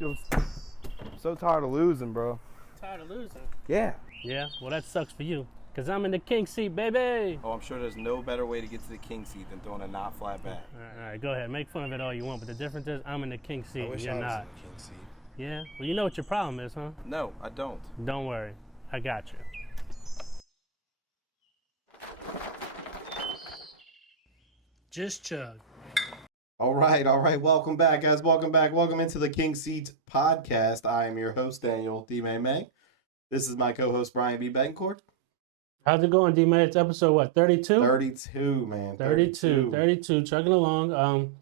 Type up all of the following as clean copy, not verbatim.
I'm so tired of losing, bro. Tired of losing. Yeah. Yeah, well that sucks for you. Cause I'm in the king seat, baby. Oh, I'm sure there's no better way to get to the king seat than throwing a not flat back. All right, go ahead. Make fun of it all you want, but the difference is I'm in the king seat. I wish You're I was not. in the king seat. Yeah. Well, you know what your problem is, huh? No, I don't. Don't worry, I got you. Just chug. All right. Welcome back, guys. Welcome into the King Seat podcast. I am your host, Daniel DMay. This is my co-host, Brian B. Betancourt. How's it going, DMay? It's episode what, 32? 32, man. 32, chugging along.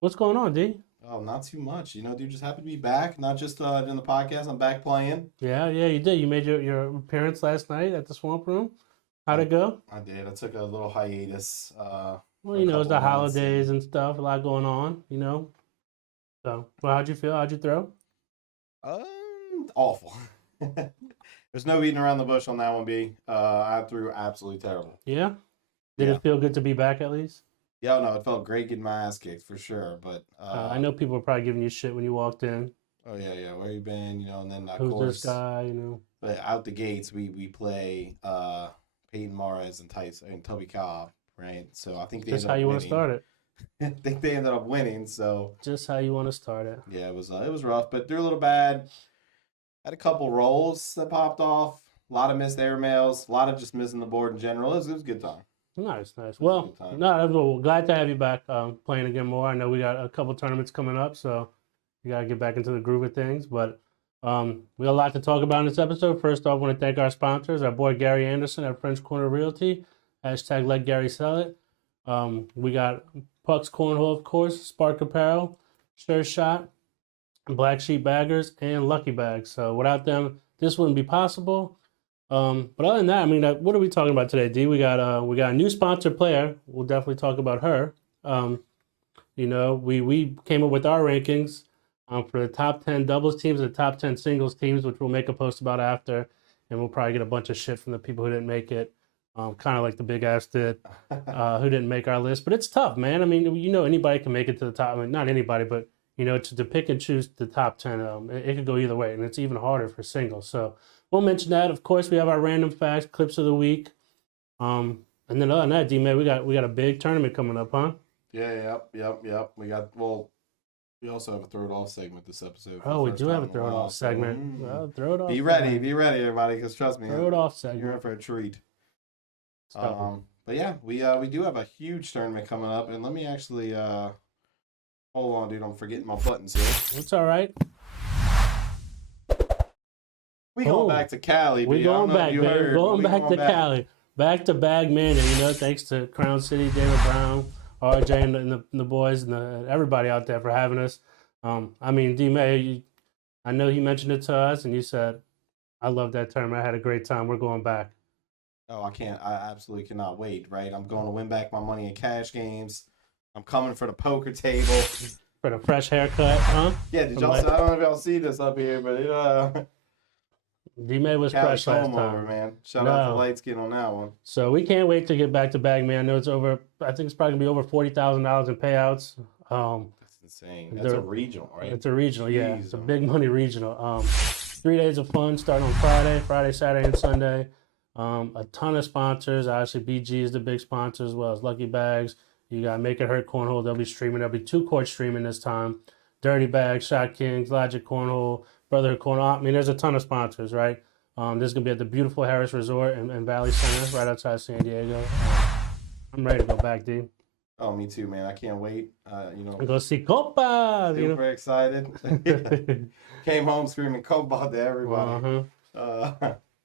What's going on, D? Oh, not too much. You know, dude, just happy to be back. Not just in the podcast. I'm back playing. Yeah, you did. You made your appearance last night at the Swamp Room. How'd it go? I did. I took a little hiatus. Well, you know, it's the holidays and stuff. A lot going on, you know. So, well, how'd you feel? How'd you throw? Awful. There's no beating around the bush on that one, B. I threw absolutely terrible. Yeah? Did it feel good to be back at least? Yeah, no, it felt great getting my ass kicked for sure. But I know people were probably giving you shit when you walked in. Oh yeah, where you been? You know, and then of Who's course, this guy? You know, but out the gates, we play Peyton Morris and Toby Cobb, right? So I think they just how you want to start it. I think they ended up winning. So just how you want to start it. Yeah, it was rough, but they're a little bad. Had a couple rolls that popped off. A lot of missed airmails. A lot of just missing the board in general. It was a good time. Nice. Well, no, glad to have you back playing again more. I know we got a couple tournaments coming up, so you got to get back into the groove of things. But we got a lot to talk about in this episode. First off, I want to thank our sponsors, our boy Gary Anderson at French Corner Realty, hashtag Let Gary Sell It. We got Puck's Cornhole, of course, Spark Apparel, Sure Shot, Black Sheep Baggers, and Lucky Bags. So without them, this wouldn't be possible. But other than that, I mean, what are we talking about today, D? We got a new sponsored player. We'll definitely talk about her. You know, we came up with our rankings for the top 10 doubles teams and the top 10 singles teams, which we'll make a post about after, and we'll probably get a bunch of shit from the people who didn't make it, kind of like the big ass did, who didn't make our list. But it's tough, man. I mean, you know, anybody can make it to the top. I mean, not anybody, but you know, to pick and choose the top 10, it could go either way, and it's even harder for singles. So we'll mention that. Of course, we have our random facts, clips of the week. And then other than that, D-May, we got a big tournament coming up, huh? Yeah, yep. We also have a throw it off segment this episode. Oh, we do have a throw it off segment. Well, throw it off. Be ready, everybody, because trust me, throw it off segment. You're in for a treat. But yeah, we do have a huge tournament coming up, and let me actually hold on, dude. I'm forgetting my buttons here. It's all right. We going back to Cali. We going back, man. Going back to Cali. Back to BagMania, you know, thanks to Crown City, David Brown, RJ, and the boys, and everybody out there for having us. I mean, D-May, I know you mentioned it to us, and you said, I love that tournament. I had a great time. We're going back. Oh, I absolutely cannot wait, right? I'm going to win back my money in cash games. I'm coming for the poker table. For the fresh haircut, huh? Yeah, did y'all see, I don't know if y'all see this up here, but D-May was fresh last time. Over, man. Shout out to Light Skin on that one. So we can't wait to get back to BagMania. I know it's over, I think it's probably going to be over $40,000 in payouts. That's insane. That's a regional, right? It's a regional, yeah. It's a big money regional. 3 days of fun starting on Friday, Saturday, and Sunday. A ton of sponsors. Obviously, BG is the big sponsor as well as Lucky Bags. You got Make It Hurt Cornhole. They'll be streaming. There'll be 2 courts streaming this time. Dirty Bags, Shot Kings, Logic Cornhole, Brotherhood Cornhole. I mean, there's a ton of sponsors, right? This is going to be at the beautiful Harris Resort in Valley Center, right outside San Diego. I'm ready to go back, D. Oh, me too, man. I can't wait. You know, go see Copa. Super excited. Came home screaming Copa to everybody.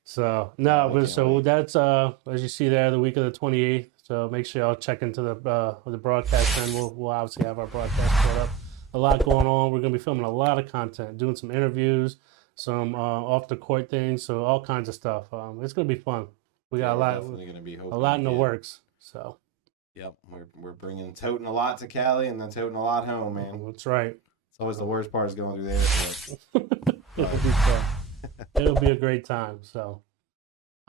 So that's as you see there, the week of the 28th. So make sure y'all check into the broadcast, and we'll obviously have our broadcast put up. A lot going on. We're gonna be filming a lot of content, doing some interviews, some off the court things, so all kinds of stuff. It's gonna be fun. We got a lot in the works. So. Yep, we're bringing toting a lot to Cali and then toting a lot home, man. That's right. It's always the worst part is going through there. So. It'll be fun. It'll be a great time. So,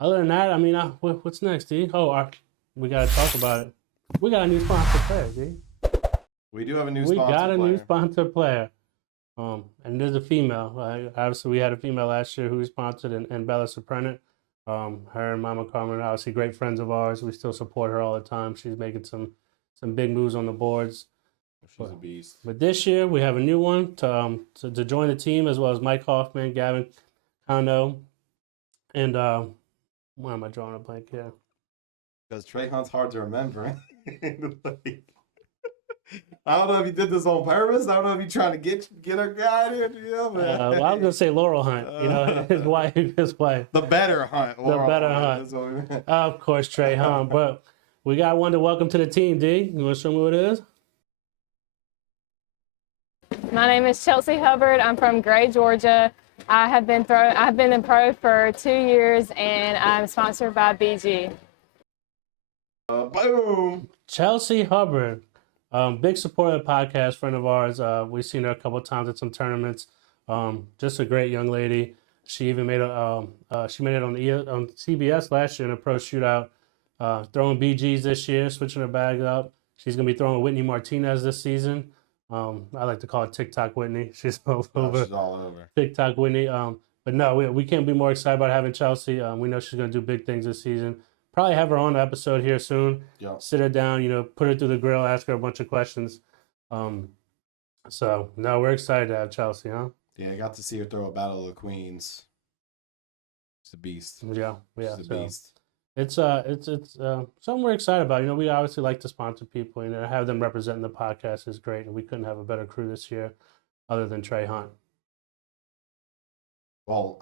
other than that, I mean, what's next, D? We got to talk about it. We got a new sponsor player, D. We do have a new sponsor player. We got a new sponsor player. And there's a female. Obviously, we had a female last year who we sponsored, and Bella Soprano. Her and Mama Carmen are obviously great friends of ours. We still support her all the time. She's making some big moves on the boards. She's a beast. But this year we have a new one to join the team, as well as Mike Hoffman, Gavin Kondo, and why am I drawing a blank here? Because Trey Hunt's hard to remember. I don't know if you did this on purpose. I don't know if you're trying to get our guy here. You know, well, I was gonna say Laurel Hunt. You know, his wife. The better Hunt. The better Hunt. Of course, Trey Hunt. But we got one to welcome to the team. D, you want to show me what it is? My name is Chelsea Hubbard. I'm from Gray, Georgia. I've been in pro for 2 years, and I'm sponsored by BG. Boom. Chelsea Hubbard, big supporter of the podcast, friend of ours. We've seen her a couple of times at some tournaments. Just a great young lady. She even made it on CBS last year in a pro shootout. Throwing BGs this year, switching her bag up. She's gonna be throwing Whitney Martinez this season. I like to call it TikTok Whitney. She's all over. She's all over. TikTok Whitney. But no, we can't be more excited about having Chelsea. We know she's gonna do big things this season. Probably have her on the episode here soon. Yep. Sit her down, put her through the grill, ask her a bunch of questions. So no, we're excited to have Chelsea, huh? Yeah, I got to see her throw a Battle of the Queens. She's a beast. Yeah. She's a beast. It's something we're excited about. We obviously like to sponsor people, have them representing the podcast is great, and we couldn't have a better crew this year, other than Trey Hunt. Well,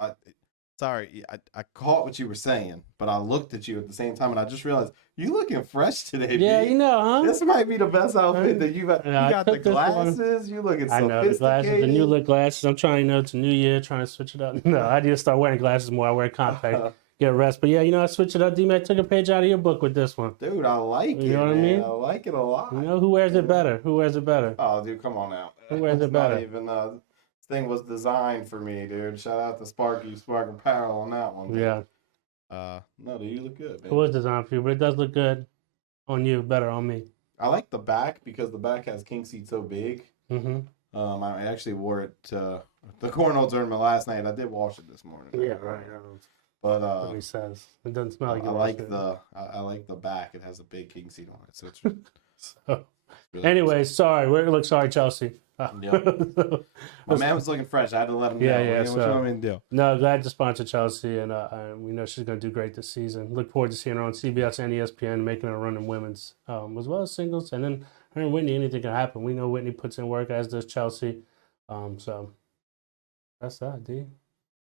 sorry, I caught what you were saying, but I looked at you at the same time, and I just realized you looking fresh today. Yeah, B. huh? This might be the best outfit that you've had. Yeah, you got the glasses. You looking I know the glasses, the new look glasses. I'm trying, it's a new year, trying to switch it up. No, I need to start wearing glasses more. I wear contact, get rest. But yeah, I switch it up. DMay took a page out of your book with this one. Dude, I like it. You know what I mean? I like it a lot. Who wears it better? Who wears it better? Oh, dude, come on out. Who wears it better? Not even this thing was designed for me, dude. Shout out to Spark Apparel on that one. Dude. Yeah. No, dude, you look good, man. It was designed for you, but it does look good on you, better on me. I like the back because the back has king seat so big. Mm-hmm. I actually wore it to the cornhole tournament last night. I did wash it this morning. Yeah, right. But he says it doesn't smell like. I like the back. It has a big king seat on it, so it's. Really anyway, sorry. Sorry, Chelsea. Yeah. My man was looking fresh. I had to let him know. Yeah. What you want me to do? No, glad to sponsor Chelsea, and we know she's going to do great this season. Look forward to seeing her on CBS and ESPN, making a run in women's, as well as singles. And then her and Whitney, anything can happen. We know Whitney puts in work, as does Chelsea. So that's that, D.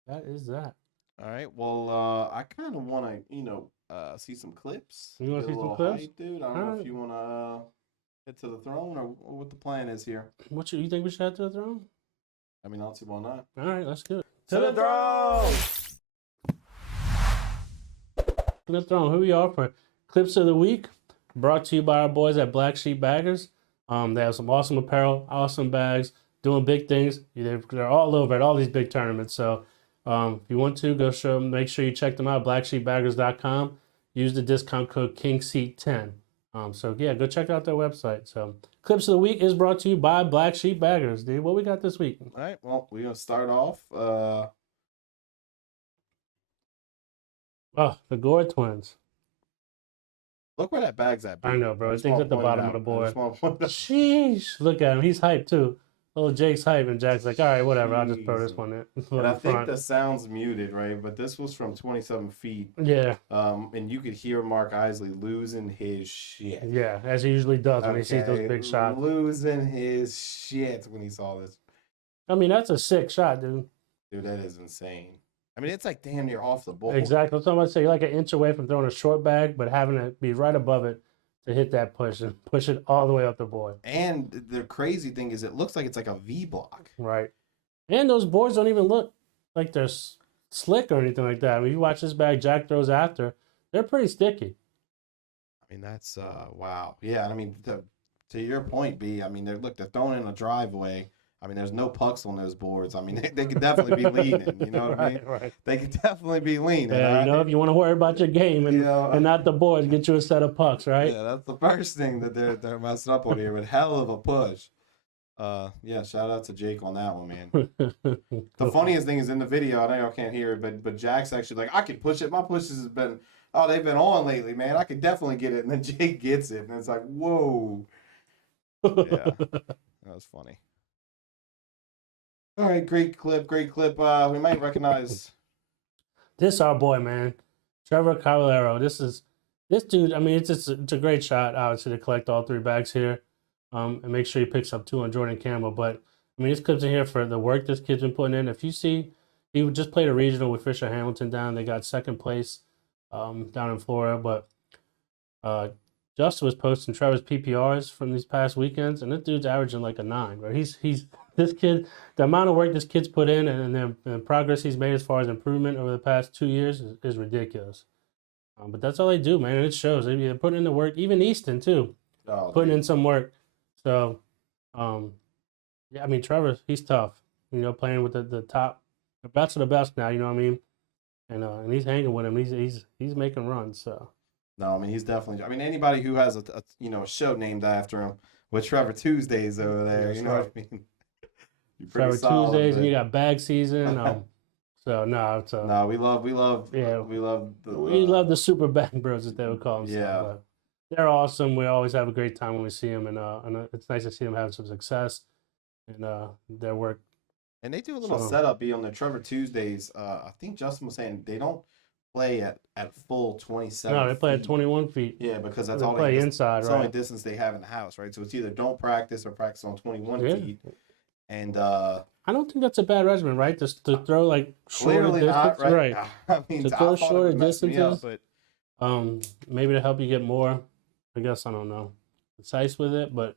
That is that. All right. Well, I kind of want to, see some clips. You want to see some clips, dude? I don't know if you want to head to the throne or what the plan is here. What you think we should head to the throne? I mean, I don't see why not. All right, let's do it. To the throne! To the throne. Here we are for Clips of the Week, brought to you by our boys at Black Sheep Baggers. They have some awesome apparel, awesome bags, doing big things. They're all over at all these big tournaments. So if you want to, go show them. Make sure you check them out, blacksheepbaggers.com. Use the discount code KingSeat10. So yeah, go check out their website. So Clips of the Week is brought to you by Black Sheep Baggers. Dude, what we got this week? All right. Well, we're gonna start off. The Gore twins. Look where that bag's at. I know, bro. I think it's at the bottom of the board. Sheesh. Look at him. He's hyped too. Little Jake's hype, and Jack's like, all right, whatever. I'll just throw this one in. And I think the sound's muted, right? But this was from 27 feet. Yeah. And you could hear Mark Isley losing his shit. Yeah, as he usually does when he sees those big shots. Losing his shit when he saw this. I mean, that's a sick shot, dude. Dude, that is insane. I mean, it's like damn near off the board. Exactly. That's what I'm about to say. You're like an inch away from throwing a short bag, but having it be right above it to hit that push and push it all the way up the board. And the crazy thing is it looks like it's like a V block. Right. And those boards don't even look like they're slick or anything like that. I mean, you watch this bag Jack throws after, they're pretty sticky. I mean, that's, wow. Yeah, I mean, to your point, B, I mean, they're throwing in a driveway. I mean, there's no pucks on those boards. I mean, they could definitely be leaning. You know what I mean? Right. They could definitely be leaning. Yeah, right? if you want to worry about your game and not the boards, get you a set of pucks, right? Yeah, that's the first thing that they're messing up on here with hell of a push. Yeah, shout out to Jake on that one, man. The funniest thing is in the video, I know y'all can't hear it, but Jack's actually like, I can push it. My pushes has been, they've been on lately, man. I could definitely get it. And then Jake gets it, and it's like, whoa. Yeah, that was funny. All right, great clip. We might recognize this our boy, man, Trevor Caballero. This dude. I mean, it's a great shot, obviously, to collect all 3 bags here, and make sure he picks up 2 on Jordan Campbell. But I mean, this clip's in here for the work this kid's been putting in. If you see, he just played a regional with Fisher Hamilton down. They got 2nd place down in Florida. But Justin was posting Trevor's PPRs from these past weekends, and this dude's averaging like a 9. Right? He's this kid. The amount of work this kid's put in and the progress he's made as far as improvement over the past 2 years is ridiculous. But that's all they do, man. And it shows. They're putting in the work. Even Easton too, putting in some work. So, yeah, I mean, Trevor, he's tough. You know, playing with the top, the best of the best now. You know what I mean? And he's hanging with him. He's making runs. So. No, I mean, he's definitely. I mean, anybody who has a show named after him with Trevor Tuesdays over there, you know what I mean? Trevor Tuesdays, and you got bag season. So no, no, we love the super bag bros, as they would call them. Yeah, but they're awesome. We always have a great time when we see them, and it's nice to see them have some success and their work. And they do a little setup on the Trevor Tuesdays. I think Justin was saying they don't play at full 27. No, they play at 21 feet. Yeah, because that's they all play inside. It's the only distance they have in the house, right? So it's either don't practice or practice on 21 feet. And I don't think that's a bad regimen, right? Just to throw like shorter distance, not, right? I mean, to throw shorter distances, but maybe to help you get more. I guess I don't know, precise with it, but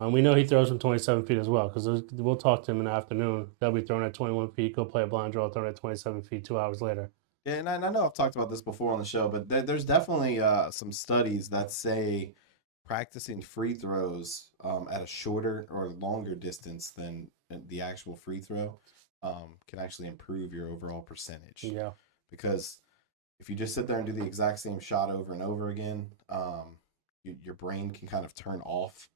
we know he throws from 27 feet as well because we'll talk to him in the afternoon. They'll be throwing at 21 feet. Go play a blind draw, throwing at 27 feet 2 hours later. Yeah, and I know I've talked about this before on the show, but there's definitely some studies that say practicing free throws at a shorter or longer distance than the actual free throw can actually improve your overall percentage. Yeah. Because if you just sit there and do the exact same shot over and over again, your brain can kind of turn off.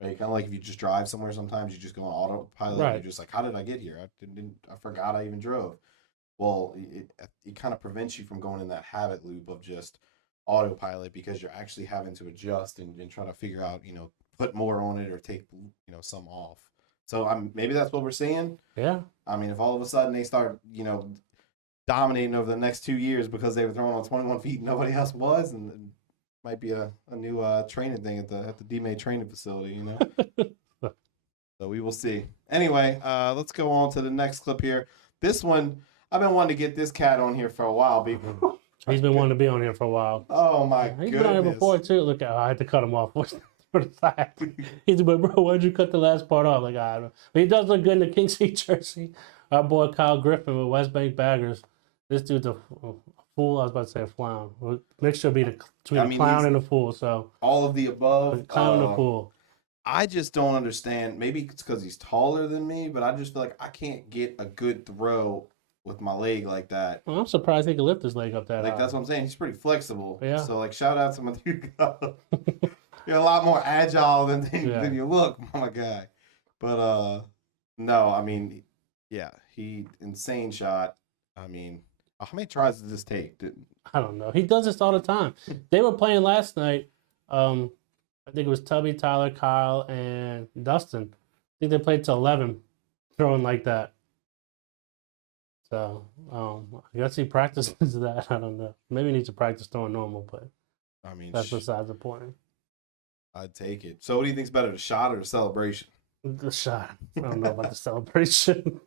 Right? Kind of like if you just drive somewhere, sometimes you just go on autopilot. Right. And you're just like, how did I get here? I forgot I even drove. Well, it kind of prevents you from going in that habit loop of just autopilot because you're actually having to adjust and try to figure out, put more on it or take, some off. So maybe that's what we're seeing. Yeah. I mean, if all of a sudden they start, dominating over the next 2 years because they were throwing on 21 feet and nobody else was, and it might be a new training thing at the DMay training facility, So we will see. Anyway, let's go on to the next clip here. This one, I've been wanting to get this cat on here for a while. He's been wanting to be on here for a while. Oh my goodness. He's been on here before too. Look, I had to cut him off for the fact. He's like, bro, why'd you cut the last part off? Like, I don't know. But he does look good in the King Seat jersey. Our boy Kyle Griffin with West Bank Baggers. This dude's a fool. I was about to say a clown. Mixture be between a clown and a fool. So all of the above. Clown and a fool. I just don't understand. Maybe it's because he's taller than me, but I just feel like I can't get a good throw with my leg like that. Well, I'm surprised he could lift his leg up that high. That's what I'm saying. He's pretty flexible. Yeah. So shout out to my dude. You're a lot more agile than you look, my guy. But no, I mean, yeah, insane shot. I mean, how many tries did this take? I don't know. He does this all the time. They were playing last night. I think it was Tubby, Tyler, Kyle, and Dustin. I think they played to 11 throwing like that. So, I guess he practices that. I don't know. Maybe he needs to practice throwing normal, but I mean, that's besides the point. I'd take it. So what do you think's better, the shot or the celebration? The shot. I don't know about the celebration.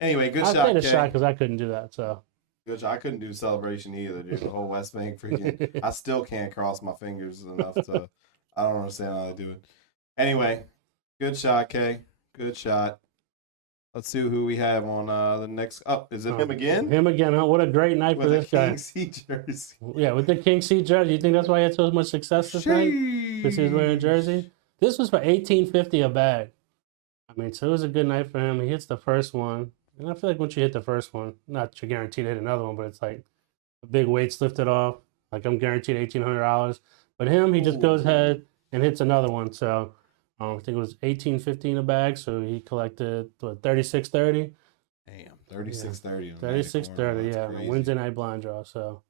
Anyway, good I'd shot, say the Kay. shot because I couldn't do that. So good shot. I couldn't do celebration either, dude. The whole West Bank freaking. I still can't cross my fingers enough to. I don't understand how they do it. Anyway, good shot, Kay. Good shot. Let's see who we have on the next. Oh, is it him again? Him again, huh? What a great night for this guy. With the King Seat jersey. Yeah, with the King Seat jersey. You think that's why he had so much success this night? Because he was wearing a jersey? This was for $18.50 a bag. I mean, so it was a good night for him. He hits the first one. And I feel like once you hit the first one, not that you're guaranteed to hit another one, but it's like a big weight's lifted off. Like I'm guaranteed $1,800. But him, he just goes ahead and hits another one. So I think it was 18-15 a bag. So he collected what, 36-30. Damn, 36-30. 36-30, yeah, on a Wednesday night blind draw. So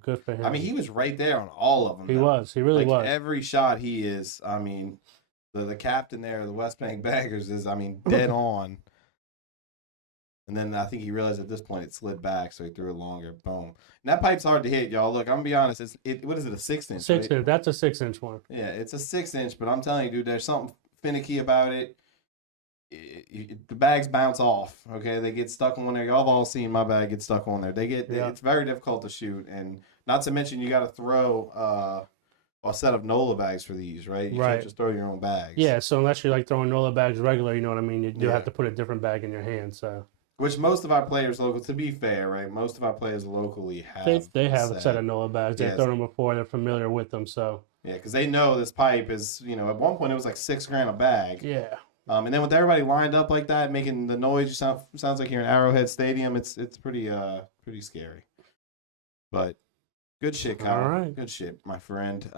good for him. I mean, he was right there on all of them. He was. He really was. Every shot he is. I mean, the captain there, the West Bank Baggers, is, I mean, dead on. And then I think he realized at this point it slid back, so he threw it longer. Boom. And that pipe's hard to hit, y'all. Look, I'm going to be honest. What is it, a 6-inch? 6 right? inch. That's a 6-inch one. Yeah, it's a 6-inch, but I'm telling you, dude, there's something finicky about it. The bags bounce off, okay? They get stuck on there. Y'all have all seen my bag get stuck on there. It's very difficult to shoot. And not to mention, you got to throw a set of NOLA bags for these, right? You can't just throw your own bags. Yeah, so unless you're like throwing NOLA bags regular, you know what I mean? You have to put a different bag in your hand, so. Which most of our players local, to be fair, right? Most of our players locally have. They have a set of NOLA bags. They've thrown them before. They're familiar with them, so. Yeah, because they know this pipe is, at one point it was like $6,000 a bag. Yeah. And then with everybody lined up like that, making the noise, sounds like you're in Arrowhead Stadium. It's pretty scary. But good shit, Kyle. All right. Good shit, my friend.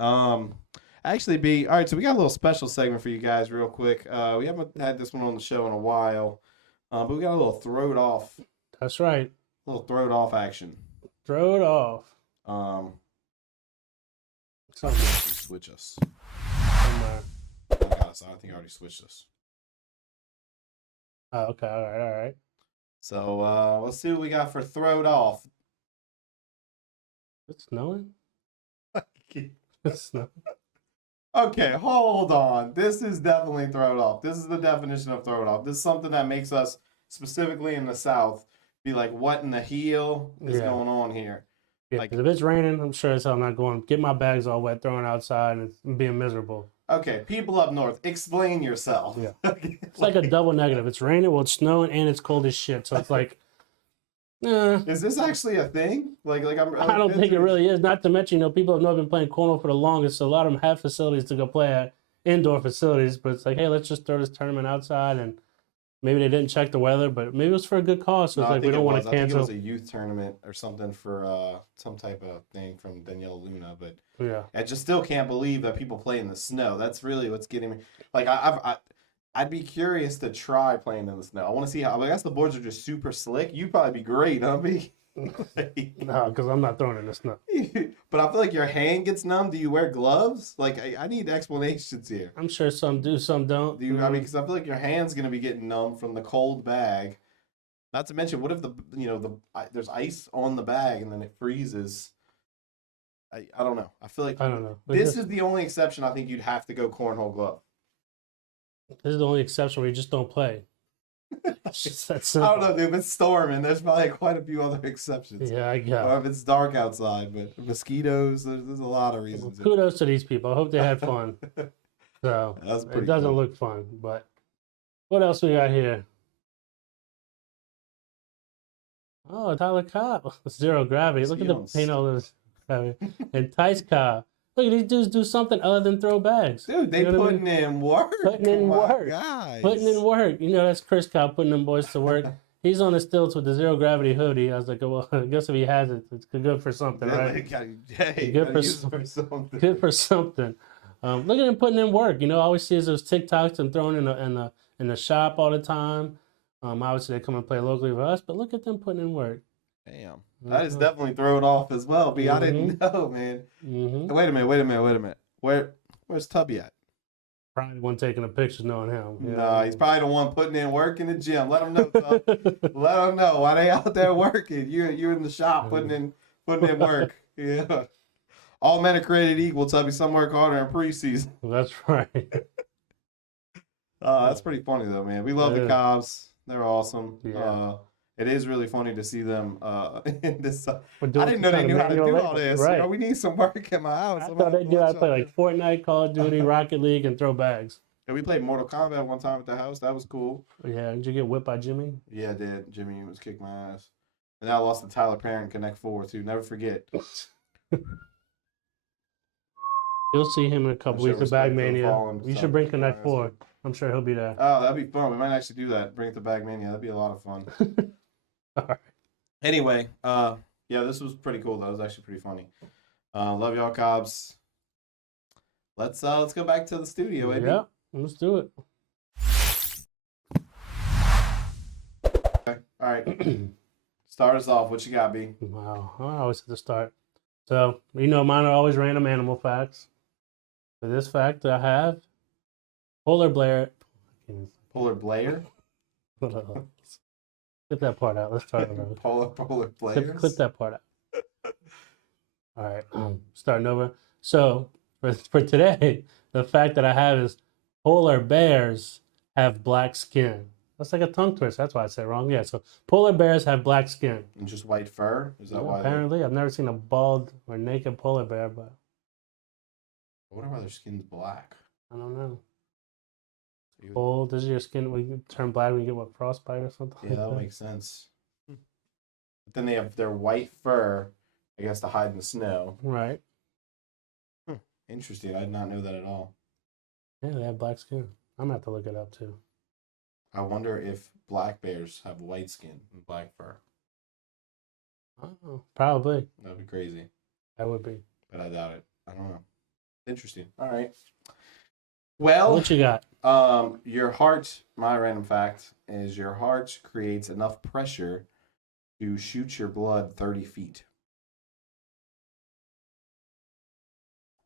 Actually, B. All right, so we got a little special segment for you guys, real quick. We haven't had this one on the show in a while. But we got a little throw it off. That's right. A little throw it off action. Throw it off. Switch us. Oh, God, so I think I already switched us. Oh, okay. All right. So let's see what we got for throw it off. It's snowing? It's snowing. Okay, hold on. This is definitely throw it off. This is the definition of throw it off. This is something that makes us, specifically in the South, be like, what in the hell is going on here? Yeah, like, if it's raining, I'm sure as hell I'm not going to get my bags all wet, throwing outside, and being miserable. Okay, people up north, explain yourself. Yeah. It's like a double negative. It's raining, well, it's snowing, and it's cold as shit. So it's like, Is this actually a thing? I don't think it really is. Not to mention, people have not been playing cornhole for the longest, so a lot of them have facilities to go play at, indoor facilities. But it's like, hey, let's just throw this tournament outside, and maybe they didn't check the weather, but maybe it was for a good cause. So it's like we don't want to cancel. I think it was a youth tournament or something for some type of thing from Danielle Luna, but yeah, I just still can't believe that people play in the snow. That's really what's getting me. I'd be curious to try playing in the snow. I want to see how. I guess the boards are just super slick. You'd probably be great, huh, B? No, because I'm not throwing in the snow. But I feel like your hand gets numb. Do you wear gloves? I need explanations here. I'm sure some do, some don't. Do you? I mean, because I feel like your hand's gonna be getting numb from the cold bag. Not to mention, what if there's ice on the bag and then it freezes? I don't know. I feel like I don't know. This is the only exception. I think you'd have to go cornhole glove. This is the only exception where you just don't play. It's just that I simple. don't know, dude. If it's storming, there's probably quite a few other exceptions. Yeah, I guess. Or if it's dark outside, but mosquitoes, there's a lot of reasons. Well, kudos to these people. I hope they had fun. So it doesn't look fun, but what else we got here? Oh, Tyler Cobb. Zero gravity. Look at the paint all those. And Tice Cobb. Look at these dudes do something other than throw bags. Dude, they putting in work. Putting in work. Guys. Putting in work. That's Chris Cobb putting them boys to work. He's on the stilts with the zero gravity hoodie. I was like, well, I guess if he has it, it's good for something, right? Good for something. Good for something. Look at him putting in work. I always see those TikToks and throwing in the shop all the time. Obviously, they come and play locally with us, but look at them putting in work. Damn. That is definitely throw it off as well, B. I didn't know, man. Wait a minute. Where's Tubby at? Probably the one taking the pictures knowing him. No, he's probably the one putting in work in the gym. Let him know, Tub. Let him know why they out there working. You're in the shop putting in work. Yeah. All men are created equal, Tubby. Some work harder in preseason. That's right. That's pretty funny though, man. We love the Cobbs. They're awesome. Yeah. It is really funny to see them in this. I doing didn't know they knew how to do all this. Right. We need some work in my house. I thought they knew how to play like Fortnite, Call of Duty, Rocket League, and throw bags. And we played Mortal Kombat one time at the house. That was cool. Yeah, did you get whipped by Jimmy? Yeah, I did. Jimmy was kicking my ass. And I lost to Tyler Perrin Connect 4 too. Never forget. You'll see him in a couple weeks at BagMania. You should bring Connect 4. I'm sure he'll be there. Oh, that'd be fun. We might actually do that. Bring it to BagMania. That'd be a lot of fun. All right. Anyway, yeah, this was pretty cool though. It was actually pretty funny. Love y'all, Cobbs. Let's go back to the studio, baby. Yeah, let's do it. Okay. All right. Start us off. What you got, B? Wow, I always have to start. So, mine are always random animal facts. For this fact I have, polar bear. Polar Blair? Clip that part out. Let's start over. Polar Players? Clip that part out. All right, starting over. So, for today, the fact that I have is polar bears have black skin. That's like a tongue twist. That's why I said it wrong. Yeah, so polar bears have black skin. And just white fur? Is that why? Apparently, I've never seen a bald or naked polar bear, but I wonder why their skin's black. I don't know. Cold, does your skin when you turn black when you get what, frostbite or something? Yeah, that makes sense. But then they have their white fur, I guess, to hide in the snow. Right. Interesting. I did not know that at all. Yeah, they have black skin. I'm gonna have to look it up too. I wonder if black bears have white skin and black fur. Oh, probably. That'd be crazy. That would be. But I doubt it. I don't know. Interesting. All right. Well, What you got? Your heart, my random fact, is your heart creates enough pressure to shoot your blood 30 feet.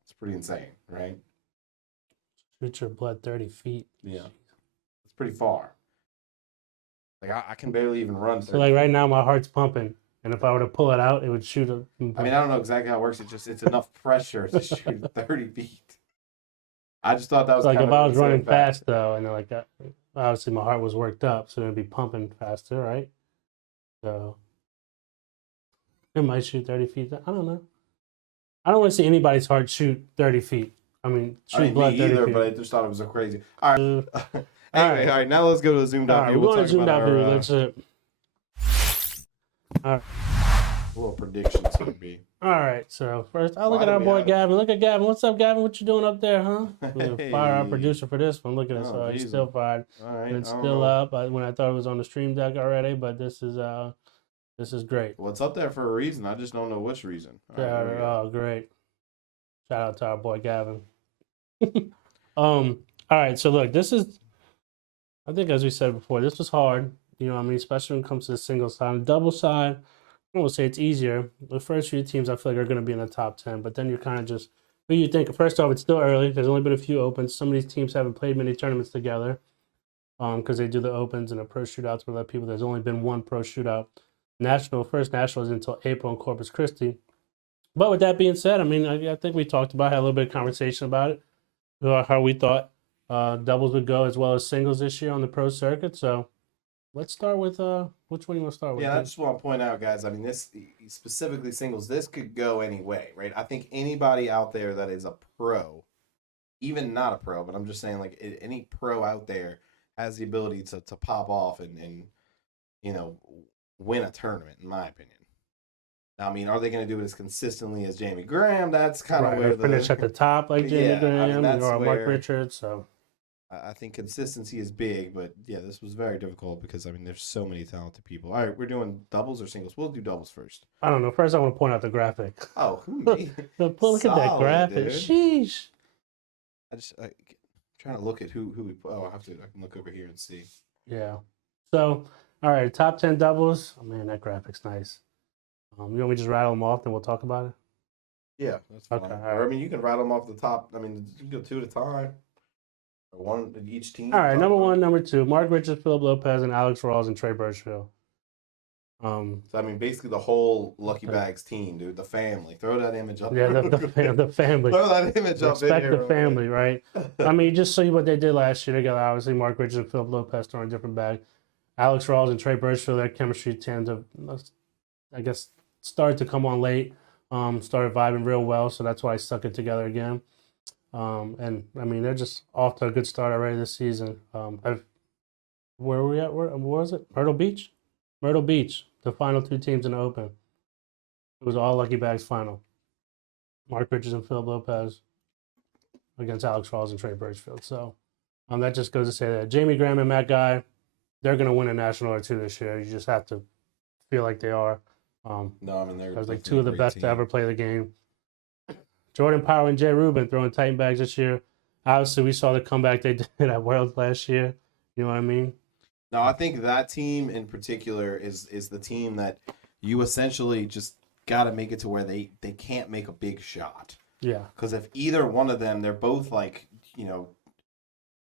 It's pretty insane, right? Shoot your blood 30 feet. Yeah. It's pretty far. Like, I can barely even run 30 So like feet. right now my heart's pumping. And if I were to pull it out, it would shoot a I mean, I don't know exactly how it works. It's enough pressure to shoot 30 feet. I just thought that was like kind if of I was an running insane fact. fast though, and then like obviously my heart was worked up, so it'd be pumping faster, right? So it might shoot 30 feet. I don't know. I don't want to see anybody's heart shoot 30 feet. I mean, shoot I mean, blood me 30 either, feet. but I just thought it was so crazy. All right. All Anyway, all right. Now let's go to the zoomed out right, view. we're We'll going to talk zoom about out view. our That's it. little predictions here, B. All right, so first, I'll look Why at do our we boy have- Gavin. Look at Gavin. What's up, Gavin? What you doing up there, huh? We're gonna fire our Hey. producer for this one. Look at us. Oh, So he's Jesus. still fired. All right. And it's I don't still know. up when I thought it was on the stream deck already, but this is great. Well, it's up there for a reason. I just don't know which reason. All right, Yeah, here we go. oh, great. Shout out to our boy Gavin. All right, so look, this is, I think as we said before, this was hard. I mean, especially when it comes to the single side. On the double side, I won't say it's easier. The first few teams I feel like are going to be in the top 10, but then you're kind of just, who you think, first off, it's still early. There's only been a few opens. Some of these teams haven't played many tournaments together because they do the opens and the pro shootouts with other people. There's only been one pro shootout. First national is until April in Corpus Christi. But with that being said, I mean, I think we talked about, had a little bit of conversation about it, how we thought doubles would go as well as singles this year on the pro circuit. So let's start with which one you want to start with? Yeah, I just want to point out, guys. I mean, this specifically singles. This could go any way, right? I think anybody out there that is a pro, even not a pro, but I'm just saying, like any pro out there has the ability to pop off and win a tournament, in my opinion. Now, I mean, are they going to do it as consistently as Jamie Graham? That's kind of where finish at the top like Jamie Yeah, I mean, Graham that's or Mark where- Richards. So I think consistency is big, but yeah, this was very difficult because I mean, there's so many talented people. All right, we're doing doubles or singles. We'll do doubles first. I don't know. First, I want to point out the graphic. Oh, who me? Look at that Solid, graphic. dude. Sheesh. I'm trying to look at who we. Oh, I can look over here and see. Yeah. So, all right, top 10 doubles. Oh, man, that graphic's nice. You want me to just rattle them off, then we'll talk about it? Yeah, that's fine. Okay, all Or, I right. mean, you can rattle them off the top. I mean, you can go two at a time, or one at each team. All right, Talk number about- one, number two, Mark Richards, Philip Lopez, and Alex Rawls and Trey Birchfield. So I mean, basically the whole Lucky Okay. Bags team, dude. The family. Throw that image up. Yeah, the family. Throw that image up. Respect in the here, family, right? I mean, just see what they did last year together. Obviously, Mark Richards and Philip Lopez throwing a different bag. Alex Rawls and Trey Birchfield, their chemistry tends to, I guess, started to come on late. Started vibing real well, so that's why I stuck it together again. And I mean, they're just off to a good start already this season. Where were we at? Where was it? Myrtle Beach? Myrtle Beach, the final two teams in the Open. It was all Lucky Bags final. Mark Richards and Philip Lopez against Alex Rawls and Trey Birchfield. So that just goes to say that Jamie Graham and Matt Guy, they're going to win a national or two this year. You just have to feel like they are. No, I mean they're Because like definitely two of a the great best team. to ever play the game. Jordan Power and Jay Rubin throwing Titan bags this year. Obviously, we saw the comeback they did at Worlds last year. You know what I mean? No, I think that team in particular is the team that you essentially just got to make it to where they can't make a big shot. Yeah. Because if either one of them, they're both like,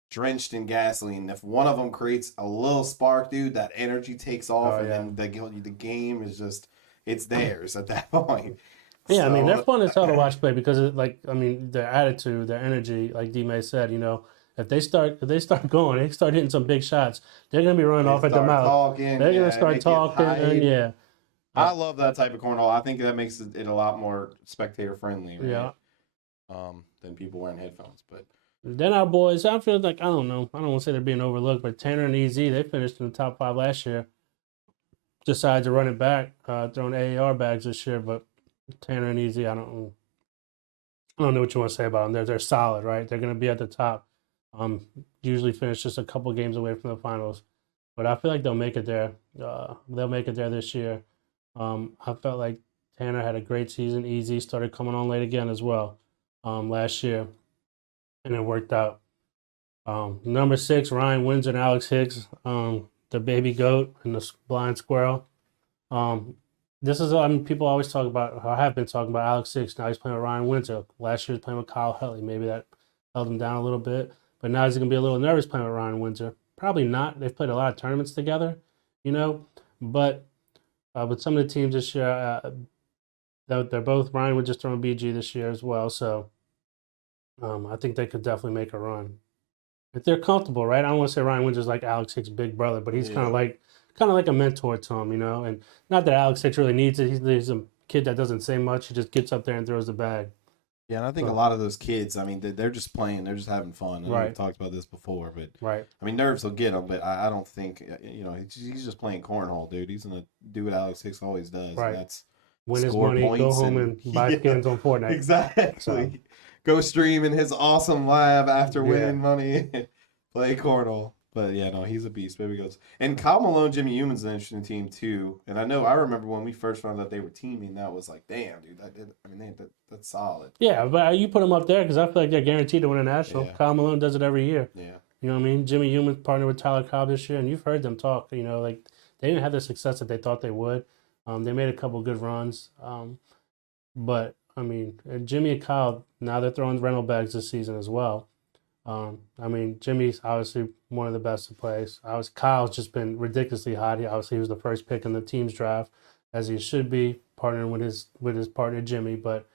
drenched in gasoline. If one of them creates a little spark, dude, that energy takes off, and then the game is just, it's theirs at that point. Yeah, So, they're fun as hell to watch play because, their attitude, their energy, like DMay said, if they start going, they start hitting some big shots, they're going to be running off at the mouth. They're going to start talking, and I love that type of cornhole. I think that makes it a lot more spectator friendly, right? Yeah. Than people wearing headphones. But then our boys, I feel like, I don't know, I don't want to say they're being overlooked, but Tanner and EZ, they finished in the top 5 last year. Decided to run it back, throwing AAR bags this year, but Tanner and EZ, I don't know what you want to say about them. They're solid, right? They're going to be at the top. Usually finish just a couple games away from the finals, but I feel like they'll make it there. They'll make it there this year. I felt like Tanner had a great season. EZ started coming on late again as well last year, and it worked out. Number 6, Ryan Windsor and Alex Hicks, the baby goat and the blind squirrel. This is, people always talk about, I have been talking about Alex Hicks. Now he's playing with Ryan Windsor. Last year he was playing with Kyle Heltley. Maybe that held him down a little bit. But now he's going to be a little nervous playing with Ryan Windsor. Probably not. They've played a lot of tournaments together, But with some of the teams this year, they're both, Ryan Windsor's throwing BG this year as well. So I think they could definitely make a run. If they're comfortable, right? I don't want to say Ryan Windsor's like Alex Hicks' big brother, but he's kind of like a mentor to him, And not that Alex Hicks really needs it. He's a kid that doesn't say much. He just gets up there and throws the bag. Yeah, and I think a lot of those kids, they're just playing. They're just having fun. I know we've talked about this before, but nerves will get him, but I don't think, he's just playing cornhole, dude. He's going to do what Alex Hicks always does. Right. And that's win his money, go home and buy skins on Fortnite. Exactly. So. Go stream in his awesome lab after winning money. Play cornhole. But he's a beast. Baby goes. And Kyle Malone, Jimmy Human's an interesting team too. And I remember when we first found out they were teaming, that was like, damn, dude, that's solid. Yeah, but you put them up there because I feel like they're guaranteed to win a national. Yeah. Kyle Malone does it every year. Yeah. You know what I mean? Jimmy Human partnered with Tyler Cobb this year, and you've heard them talk. They didn't have the success that they thought they would. They made a couple good runs. But Jimmy and Kyle, now they're throwing rental bags this season as well. Jimmy's obviously one of the best to play. Kyle's just been ridiculously hot. He was the first pick in the team's draft, as he should be, partnering with his partner Jimmy. But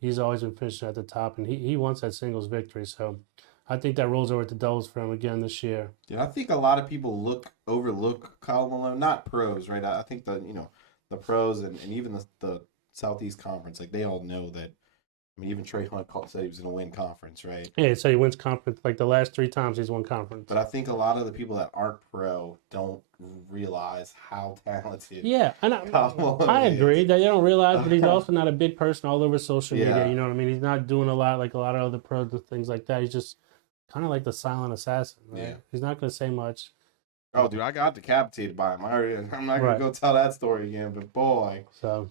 he's always been finishing at the top, and he wants that singles victory. So I think that rolls over to doubles for him again this year. Yeah, I think a lot of people overlook Kyle Malone, not pros, right? I think the pros and even the Southeast Conference, like they all know that. Even Trey Hunt said he was going to win conference, right? Yeah, so he wins conference like the last 3 times he's won conference. But I think a lot of the people that aren't pro don't realize how talented. Yeah, and I agree that they don't realize, but he's also not a big person all over social media. You know what I mean? He's not doing a lot like a lot of other pros and things like that. He's just kind of like the silent assassin. Right? Yeah, he's not going to say much. Oh, dude, I got decapitated by him. I'm not going to go tell that story again, but boy. So.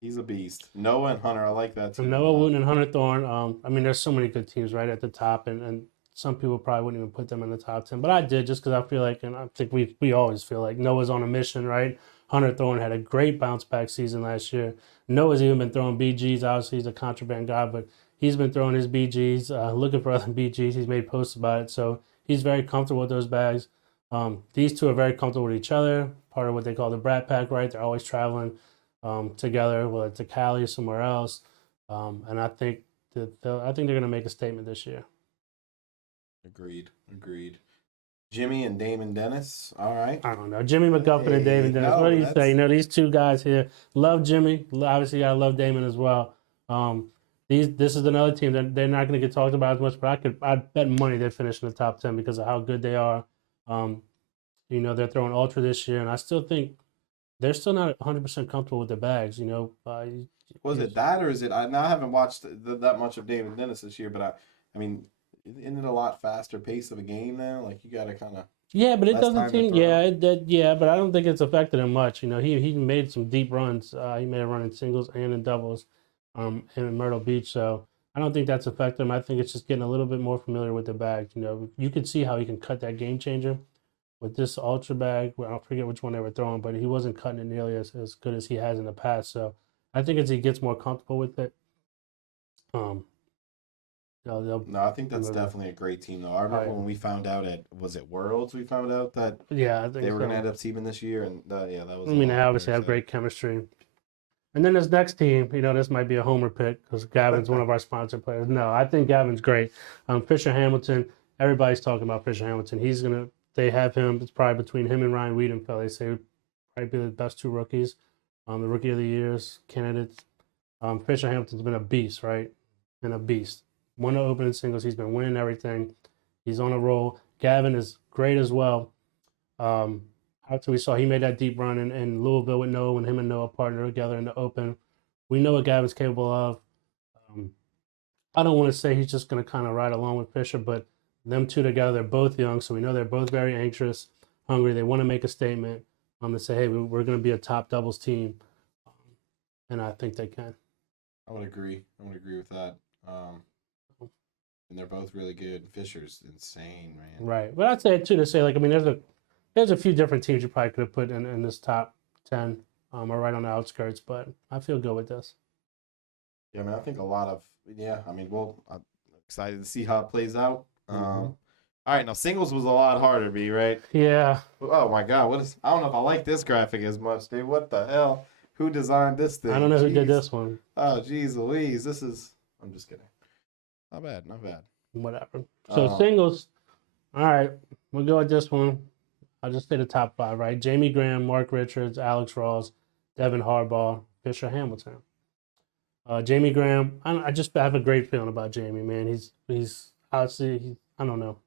He's a beast. Noah and Hunter, I like that too. Noah Wooten and Hunter Thorne. There's so many good teams right at the top, and some people probably wouldn't even put them in the top 10. But I did just because I feel like, and I think we always feel like Noah's on a mission, right? Hunter Thorne had a great bounce back season last year. Noah's even been throwing BGs. Obviously, he's a contraband guy, but he's been throwing his BGs, looking for other BGs. He's made posts about it, so he's very comfortable with those bags. These two are very comfortable with each other. Part of what they call the Brat Pack, right? They're always traveling together, whether it's to Cali or somewhere else, and I think they're going to make a statement this year. Agreed. Jimmy and Damon Dennis. All right. I don't know. Jimmy McGuffin and Damon Dennis. What do you say? These two guys here. Love Jimmy. Obviously, I love Damon as well. This is another team that they're not going to get talked about as much, but I'd bet money they finish in the top 10 because of how good they are. They're throwing Ultra this year, and I still think they're still not 100% comfortable with their bags, Was it that, or is it? I haven't watched that much of David Dennis this year, but isn't it a lot faster pace of a game now? Like you got to kind of. Yeah, but it doesn't seem. But I don't think it's affected him much. He made some deep runs. He made a run in singles and in doubles. in Myrtle Beach. So I don't think that's affected him. I think it's just getting a little bit more familiar with the bag. You know, you can see how he can cut that game changer with this ultra bag. Well, I forget which one they were throwing, but he wasn't cutting it nearly as good as he has in the past. So I think as he gets more comfortable with it, um, No, I think that's definitely a great team, though. I remember when we found out was it Worlds? We found out that yeah, I think they were so. going to end up teaming this year, and yeah, that was. I mean, they obviously have great chemistry. And then this next team, you know, this might be a homer pick because Gavin's one of our sponsor players. No, I think Gavin's great. Fisher Hamilton, everybody's talking about Fisher Hamilton. They have him. It's probably between him and Ryan Wiedenfeld. They say probably be the best two rookies, the Rookie of the Years candidates. Fisher Hamilton's been a beast, right? And a beast. Won the opening singles. He's been winning everything. He's on a roll. Gavin is great as well. After we saw he made that deep run in Louisville with Noah, when him and Noah partnered together in the Open. We know what Gavin's capable of. I don't want to say he's just going to kind of ride along with Fisher, but them two together, they're both young, so we know they're both very anxious, hungry. They want to make a statement to say, hey, we're going to be a top doubles team, and I think they can. I would agree. With that. And they're both really good. Fisher's insane, man. Right. But I'd say it too to say, like, I mean, there's a few different teams you probably could have put in this top 10 or right on the outskirts, but I feel good with this. Yeah, I mean, I think I'm excited to see how it plays out. All right, now singles was a lot harder, B, right? Yeah. Oh my God, I don't know if I like this graphic as much, dude. What the hell? Who designed this thing? I don't know who did this one. Oh, geez Louise, I'm just kidding. Not bad. Whatever. So singles, all right, we'll go with this one. I'll just say the top 5, right? Jamie Graham, Mark Richards, Alex Rawls, Devin Harbaugh, Fisher Hamilton. Jamie Graham, I have a great feeling about Jamie, man. He's obviously, I don't know.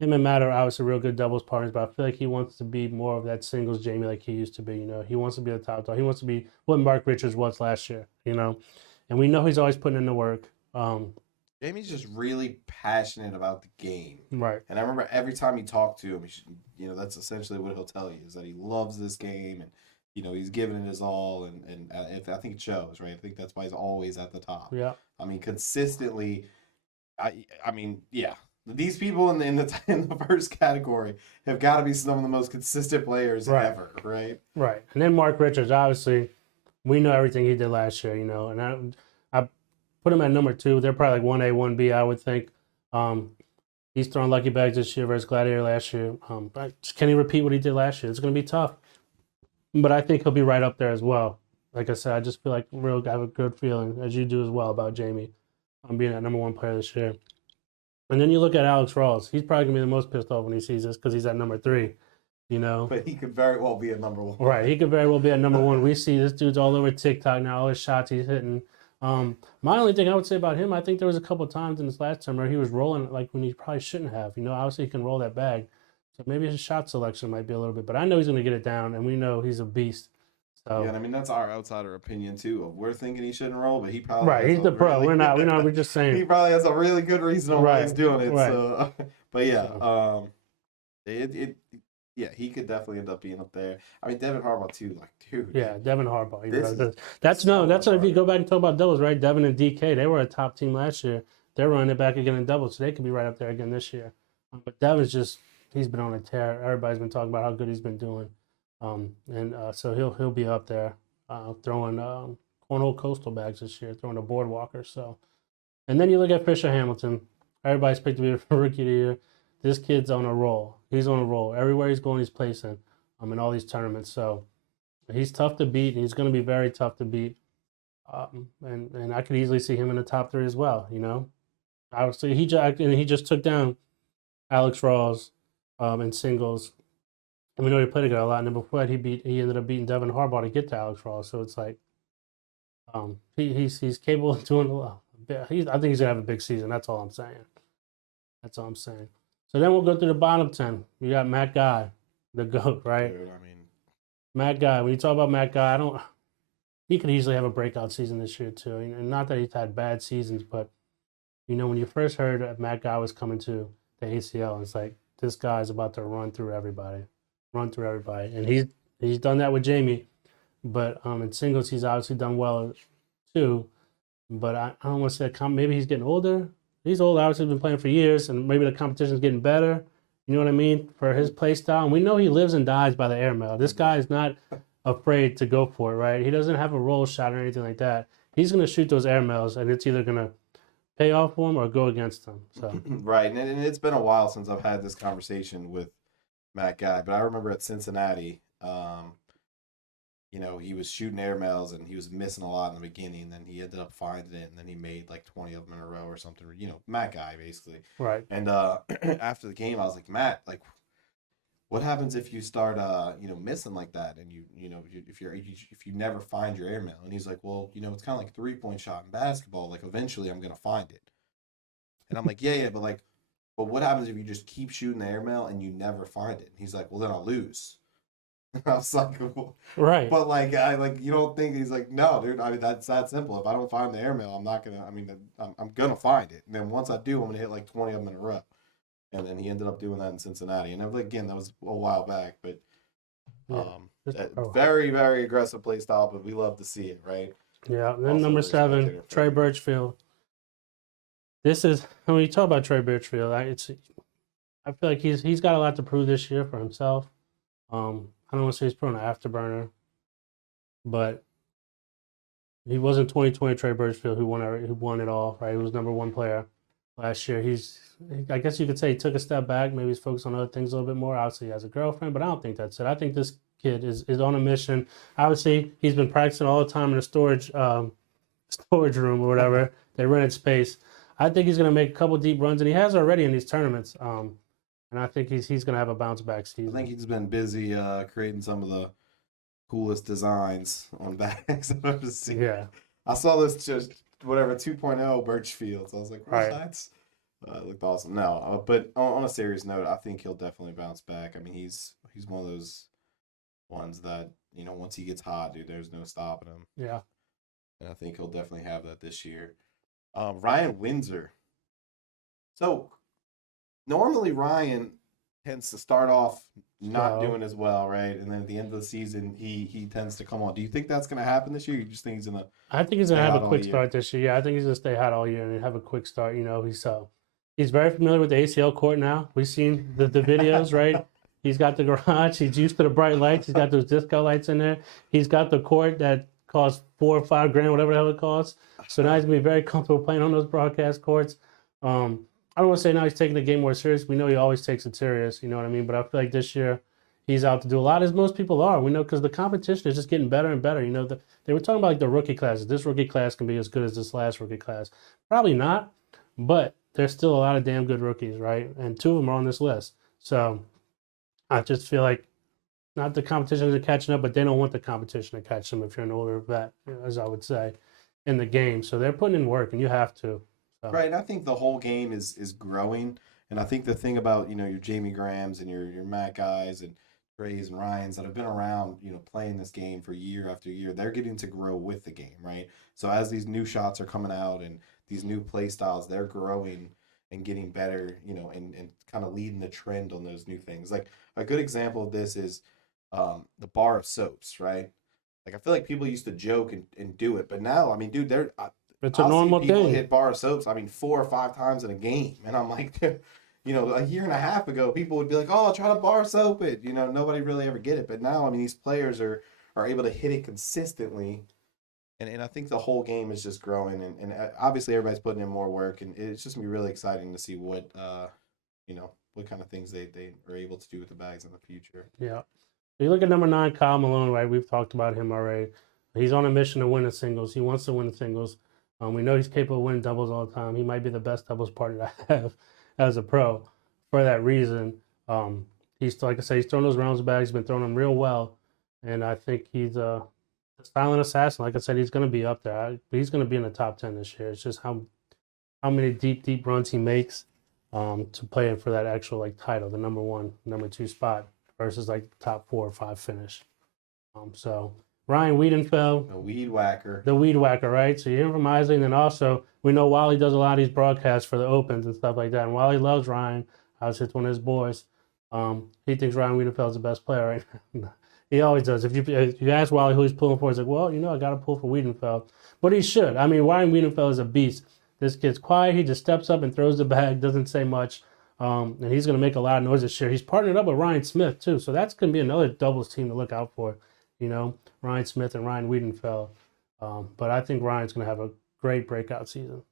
Him and Matt are obviously real good doubles partners, but I feel like he wants to be more of that singles Jamie like he used to be, you know. He wants to be the top dog. He wants to be what Mark Richards was last year, you know. And we know he's always putting in the work. Jamie's just really passionate about the game. Right. And I remember every time you talk to him, that's essentially what he'll tell you, is that he loves this game and, you know, he's giving it his all. And I think it shows, right? I think that's why he's always at the top. Yeah. I mean, consistently, yeah. These people in the first category have got to be some of the most consistent players ever, right? Right. And then Mark Richards, obviously, we know everything he did last year, you know, and I put him at number 2. They're probably like 1A, 1B, I would think. He's throwing lucky bags this year versus Gladiator last year. Can he repeat what he did last year? It's going to be tough. But I think he'll be right up there as well. Like I said, I just feel like I have a good feeling, as you do as well, about Jamie being that number 1 player this year. And then you look at Alex Rawls. He's probably going to be the most pissed off when he sees this because he's at number 3, you know. But he could very well be at number 1. Right. He could very well be at number 1. We see this dude's all over TikTok now, all his shots he's hitting. My only thing I would say about him, I think there was a couple of times in this last time where he was rolling like when he probably shouldn't have. You know, obviously he can roll that bag. So maybe his shot selection might be a little bit. But I know he's going to get it down, and we know he's a beast. So, yeah, and I mean, that's our outsider opinion, too. We're thinking he shouldn't roll, but he probably he's the pro. We're not. We're just saying. He probably has a really good reason on why he's doing it. Right. So, but yeah, yeah, he could definitely end up being up there. I mean, Devin Harbaugh, too. Like, dude. Yeah, Devin Harbaugh. That's if you go back and talk about doubles, right? Devin and DK, they were a top team last year. They're running it back again in doubles, so they could be right up there again this year. But Devin's he's been on a tear. Everybody's been talking about how good he's been doing. So he'll be up there throwing cornhole coastal bags this year, throwing a boardwalker. So, and then you look at Fisher Hamilton. Everybody's picked to be a rookie of the year. This kid's on a roll. He's on a roll. Everywhere he's going, he's placing in all these tournaments. So he's tough to beat, and he's going to be very tough to beat. And I could easily see him in the top 3 as well. You know, obviously he just took down Alex Rawls in singles. And we know he played together a lot. And then before that, he ended up beating Devin Harbaugh to get to Alex Rawls. So it's like he's capable of doing a lot. I think he's gonna have a big season. That's all I'm saying. So then we'll go through the bottom 10. We got Matt Guy, the GOAT, right? Dude, I mean, Matt Guy. When you talk about Matt Guy, he could easily have a breakout season this year too. And not that he's had bad seasons, but you know, when you first heard that Matt Guy was coming to the ACL, it's like this guy's about to run through everybody. And he's done that with Jamie. But in singles, he's obviously done well too. but I don't want to say maybe he's getting older. He's old, obviously been playing for years, and maybe the competition's getting better. You know what I mean? For his play style. And we know he lives and dies by the airmail. This guy is not afraid to go for it, right? He doesn't have a roll shot or anything like that. He's going to shoot those airmails, and it's either going to pay off for him or go against him. So Right, and it's been a while since I've had this conversation with Matt Guy, but I remember at Cincinnati, you know, he was shooting airmails and he was missing a lot in the beginning. Then he ended up finding it, and then he made like 20 of them in a row or something. You know, Matt Guy basically. right. And after the game, I was like, Matt, like, what happens if you start, you know, missing like that, and you know, if you never find your airmail? And he's like, well, you know, it's kind of like a 3-point shot in basketball. Like, eventually, I'm gonna find it. And I'm like, yeah, but what happens if you just keep shooting the airmail and you never find it? And he's like, well, then I'll lose. I was like, well, Right. but like, you don't think? He's like, no, dude. I mean, that's that simple. If I don't find the airmail, I'm not gonna. I mean, I'm gonna find it, and then once I do, I'm gonna hit like 20 of them in a row. And then he ended up doing that in Cincinnati. And again, that was a while back, but very, very aggressive play style. But we love to see it, right? Yeah. And then Also number very 7, spectator Trey friendly. Birchfield. This is when you talk about Trey Birchfield. I feel like he's got a lot to prove this year for himself. I don't want to say he's put on an afterburner, but he wasn't 2020 Trey Birchfield who won it all, right? He was number 1 player last year. I guess you could say he took a step back. Maybe he's focused on other things a little bit more. Obviously, he has a girlfriend, but I don't think that's it. I think this kid is on a mission. Obviously, he's been practicing all the time in a storage room or whatever. They rented space. I think he's going to make a couple deep runs, and he has already in these tournaments. And I think he's going to have a bounce back season. I think he's been busy creating some of the coolest designs on bags I've ever seen. Yeah. I saw this just whatever 2.0 Birchfield. So I was like, what? Right. It looked awesome. No, but on a serious note, I think he'll definitely bounce back. I mean, he's one of those ones that, you know, once he gets hot, dude, there's no stopping him. Yeah. And I think he'll definitely have that this year. Ryan Windsor. So normally Ryan tends to start off not doing as well, right? And then at the end of the season, he tends to come on. Do you think that's going to happen this year? You just think he's going to? I think he's going to stay have hot a quick all year? start this year. Yeah, I think he's going to stay hot all year and have a quick start. You know, he's very familiar with the ACL court now. We've seen the videos, right? He's got the garage. He's used to the bright lights. He's got those disco lights in there. He's got the court that costs $4 or $5 grand, whatever the hell it costs. So now he's going to be very comfortable playing on those broadcast courts. I don't want to say now he's taking the game more serious. We know he always takes it serious, you know what I mean? But I feel like this year he's out to do a lot, as most people are. We know because the competition is just getting better and better. You know, they were talking about like the rookie classes. This rookie class can be as good as this last rookie class. Probably not, but there's still a lot of damn good rookies, right? And 2 of them are on this list. So I just feel like not the competition is catching up, but they don't want the competition to catch them if you're an older vet, as I would say, in the game. So they're putting in work, and you have to. So. Right, and I think the whole game is growing. And I think the thing about, you know, your Jamie Grahams and your Matt Guys and Trays and Ryans that have been around, you know, playing this game for year after year, they're getting to grow with the game, right? So as these new shots are coming out and these new play styles, they're growing and getting better, you know, and kind of leading the trend on those new things. Like a good example of this is the bar of soaps, right? Like I feel like people used to joke and do it, but now, I mean, dude, it's a normal people thing. hit bar of soaps, I mean, 4 or 5 times in a game. And I'm like, you know, a year and a half ago, people would be like, oh, try to bar soap it. You know, nobody really ever get it. But now, I mean, these players are able to hit it consistently. And I think the whole game is just growing. And obviously, everybody's putting in more work. And it's just going to be really exciting to see what, you know, what kind of things they are able to do with the bags in the future. Yeah. You look at number 9, Kyle Malone, right? We've talked about him already. He's on a mission to win the singles. He wants to win the singles. We know he's capable of winning doubles all the time. He might be the best doubles partner I have as a pro for that reason. He's, like I say, he's thrown those rounds back. He's been throwing them real well. And I think he's a silent assassin. Like I said, he's going to be up there. He's going to be in the top 10 this year. It's just how many deep runs he makes to play in for that actual like title, the number 1, number 2 spot versus like top 4 or 5 finish. So Ryan Wiedenfeld. The weed whacker. The weed whacker, right? So you hear from Isley, and then also we know Wally does a lot of these broadcasts for the Opens and stuff like that. And Wally loves Ryan. Obviously, it's one of his boys. He thinks Ryan Wiedenfeld's the best player right now He always does. If you ask Wally who he's pulling for, he's like, well, I got to pull for Wiedenfeld. But he should. I mean, Ryan Wiedenfeld is a beast. This kid's quiet. He just steps up and throws the bag, doesn't say much. And he's going to make a lot of noise this year. He's partnered up with Ryan Smith, too. So that's going to be another doubles team to look out for, Ryan Smith and Ryan Wiedenfeld. But I think Ryan's going to have a great breakout season.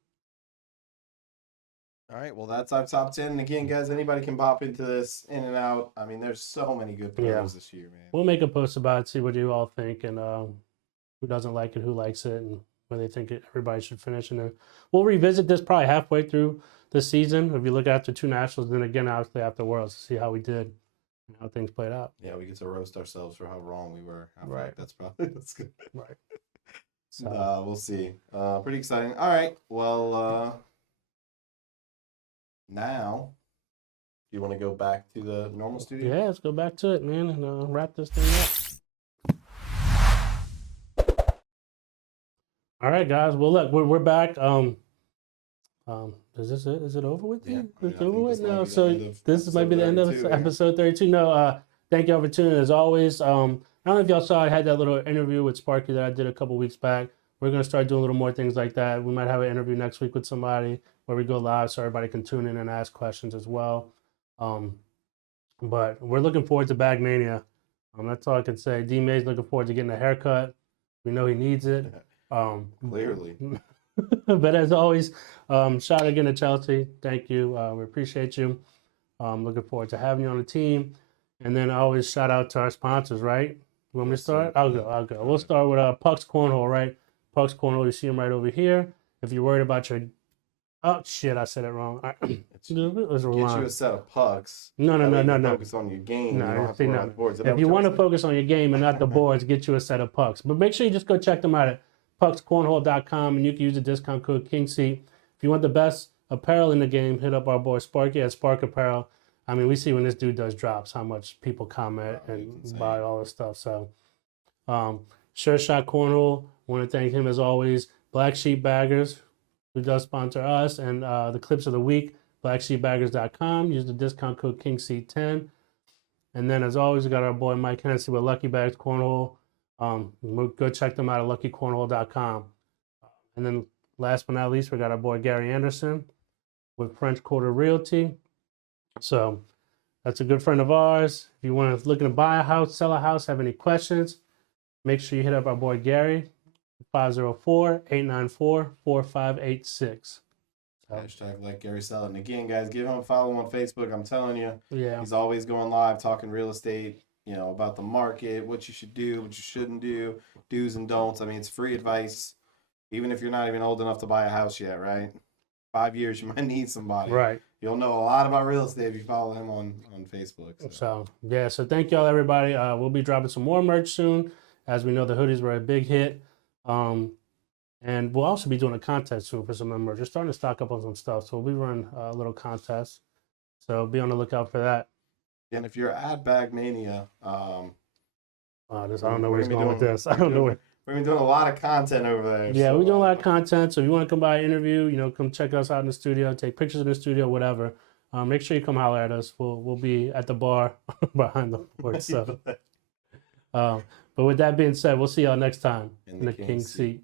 All right, well, that's our top 10. And again, guys, anybody can pop into this in and out. I mean, there's so many good players this year, man. We'll make a post about it, see what you all think, and who doesn't like it, who likes it, and where they think everybody should finish. And then we'll revisit this probably halfway through the season. If you look after 2 Nationals, then again, obviously after Worlds, to see how we did and how things played out. Yeah, we get to roast ourselves for how wrong we were. I feel Right. like that's good. Right. So, We'll see. Pretty exciting. All right, well, now, do you want to go back to the normal studio? yeah, let's go back to it, man, and wrap this thing up. All right, guys. Well, look, we're back. Is this it? Is it over with? Yeah, It's I over think with this might now. be the So end of this might be the end of 32 here. episode 32. No, thank y'all for tuning in as always. I don't know if y'all saw, I had that little interview with Sparky that I did a couple weeks back. We're gonna start doing a little more things like that. We might have an interview next week with somebody where we go live, so everybody can tune in and ask questions as well. But we're looking forward to BagMania. That's all I can say. DMay's looking forward to getting a haircut. We know he needs it. Clearly. But as always, shout out again to Chelsea. Thank you. We appreciate you. Looking forward to having you on the team. And then I always shout out to our sponsors, right? You want me to start? I'll go. We'll start with Puck's Cornhole, right? Puck's Cornhole, you see him right over here. If you're worried about your... Oh, shit, I said it wrong. Get you a set of pucks. No. Focus on your game. No, you don't have to see, worry no. about the boards. If you want to focus on your game and not the boards, get you a set of pucks. But make sure you just go check them out at puckscornhole.com, and you can use the discount code KingSeat. If you want the best apparel in the game, hit up our boy Sparky at Spark Apparel. I mean, we see when this dude does drops, how much people comment and buy all this stuff. So, Sure Shot Cornhole, want to thank him as always. Black Sheep Baggers, who does sponsor us, and the clips of the week, blacksheepbaggers.com. Use the discount code KingSeat10. And then, as always, we got our boy Mike Hennessy with Lucky Bags Cornhole. Go check them out at luckycornhole.com. And then, last but not least, we got our boy Gary Anderson with French Quarter Realty. So, that's a good friend of ours. If you want to looking to buy a house, sell a house, have any questions, make sure you hit up our boy Gary, 504-894-4586. Hashtag like Gary Sell. And again, guys, give him a follow on Facebook. I'm telling you, Yeah. he's always going live talking real estate, about the market, what you should do, what you shouldn't do, do's and don'ts. I mean, it's free advice, even if you're not even old enough to buy a house yet, right? 5 years, you might need somebody. Right. You'll know a lot about real estate if you follow him on Facebook. So thank y'all, everybody. We'll be dropping some more merch soon. As we know, the hoodies were a big hit. And we'll also be doing a contest soon for some of the merch. We're starting to stock up on some stuff. So we'll be running a little contest. So be on the lookout for that. And if you're at BagMania, I don't know where he's going with this. I don't know where. We've been doing a lot of content over there. Yeah, so, we're doing a lot of content. So if you want to come by, interview, come check us out in the studio, take pictures in the studio, whatever. Make sure you come holler at us. We'll be at the bar behind the board. So, but with that being said, we'll see y'all next time in the King Seat.